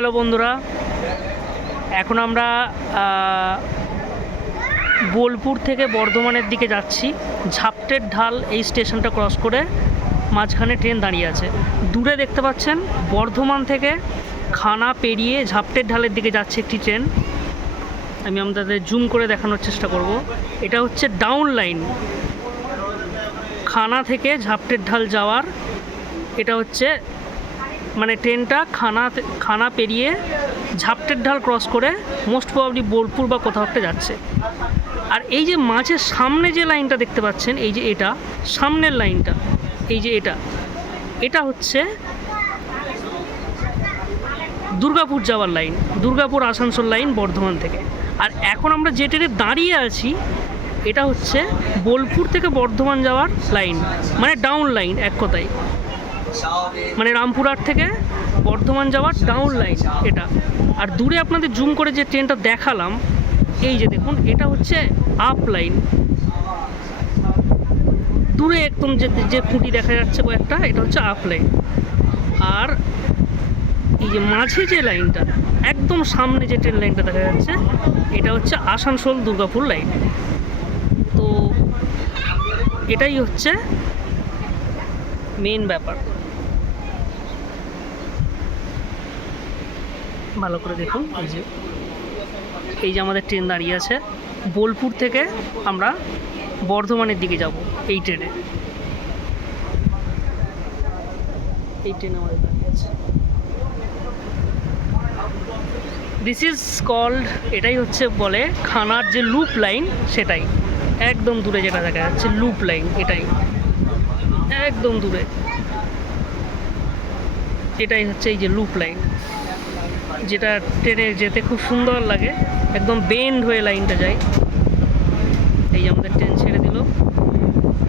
Hello বন্ধুরা, এখন আমরা বোলপুর থেকে বর্ধমানের দিকে যাচ্ছি। ঝাপটের ঢাল এই স্টেশনটা ক্রস করে মাঝখানে ট্রেন দাঁড়িয়ে আছে। দূরে দেখতে পাচ্ছেন বর্ধমান থেকে খানা পেরিয়ে ঝাপটের ঢালের দিকে যাচ্ছে একটি ট্রেন। আমি আপনাদের জুম করে দেখানোর চেষ্টা করব। এটা হচ্ছে ডাউন লাইন, খানা থেকে ঝাপটের ঢাল যাওয়ার। এটা হচ্ছে মানে ট্রেনটা খানা পেরিয়ে ঝাপটের ঢাল ক্রস করে মোস্ট প্রবাবলি বোলপুর বা কোথাও একটা যাচ্ছে। আর এই যে মাঝের সামনে যে লাইনটা দেখতে পাচ্ছেন, এই যে এটা সামনের লাইনটা, এই যে এটা হচ্ছে দুর্গাপুর যাওয়ার লাইন, দুর্গাপুর আসানসোল লাইন বর্ধমান থেকে। আর এখন আমরা যে ট্রেনে দাঁড়িয়ে আছি এটা হচ্ছে বোলপুর থেকে বর্ধমান যাওয়ার লাইন, মানে ডাউন লাইন এক কথায়, মানে রামপুরহাট থেকে বর্ধমান যাওয়ার ডাউন লাইন এটা। আর দূরে আপনাদের জুম করে যে ট্রেনটা দেখালাম, এই যে দেখুন, এটা হচ্ছে আপ লাইন। দূরে একদম যে খুঁটি দেখা যাচ্ছে কয়েকটা, এটা হচ্ছে আপ লাইন। আর এই যে মাঝে যে লাইনটা, একদম সামনে যে ট্রেন লাইনটা দেখা যাচ্ছে, এটা হচ্ছে আসানসোল দুর্গাপুর লাইন। তো এটাই হচ্ছে মেন ব্যাপার। ভালো করে দেখুন, এই যে আমাদের ট্রেন দাঁড়িয়ে আছে। বোলপুর থেকে আমরা বর্ধমানের দিকে যাব এই ট্রেনে। এই ট্রেনে আমাদের দাঁড়িয়ে আছে। দিস ইজ কল্ড, এটাই হচ্ছে বলে খানার যে লুপ লাইন, সেটাই একদম দূরে যেটা দেখা যাচ্ছে লুপ লাইন, এটাই একদম দূরে, এটাই হচ্ছে এই যে লুপ লাইন, যেটা ট্রেনে যেতে খুব সুন্দর লাগে, একদম বেন্ড হয়ে লাইনটা যায়। এই যে আমাদের ট্রেন ছেড়ে দিল,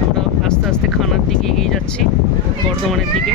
আমরা আস্তে আস্তে খানার দিকে এগিয়ে যাচ্ছি, বর্ধমানের দিকে।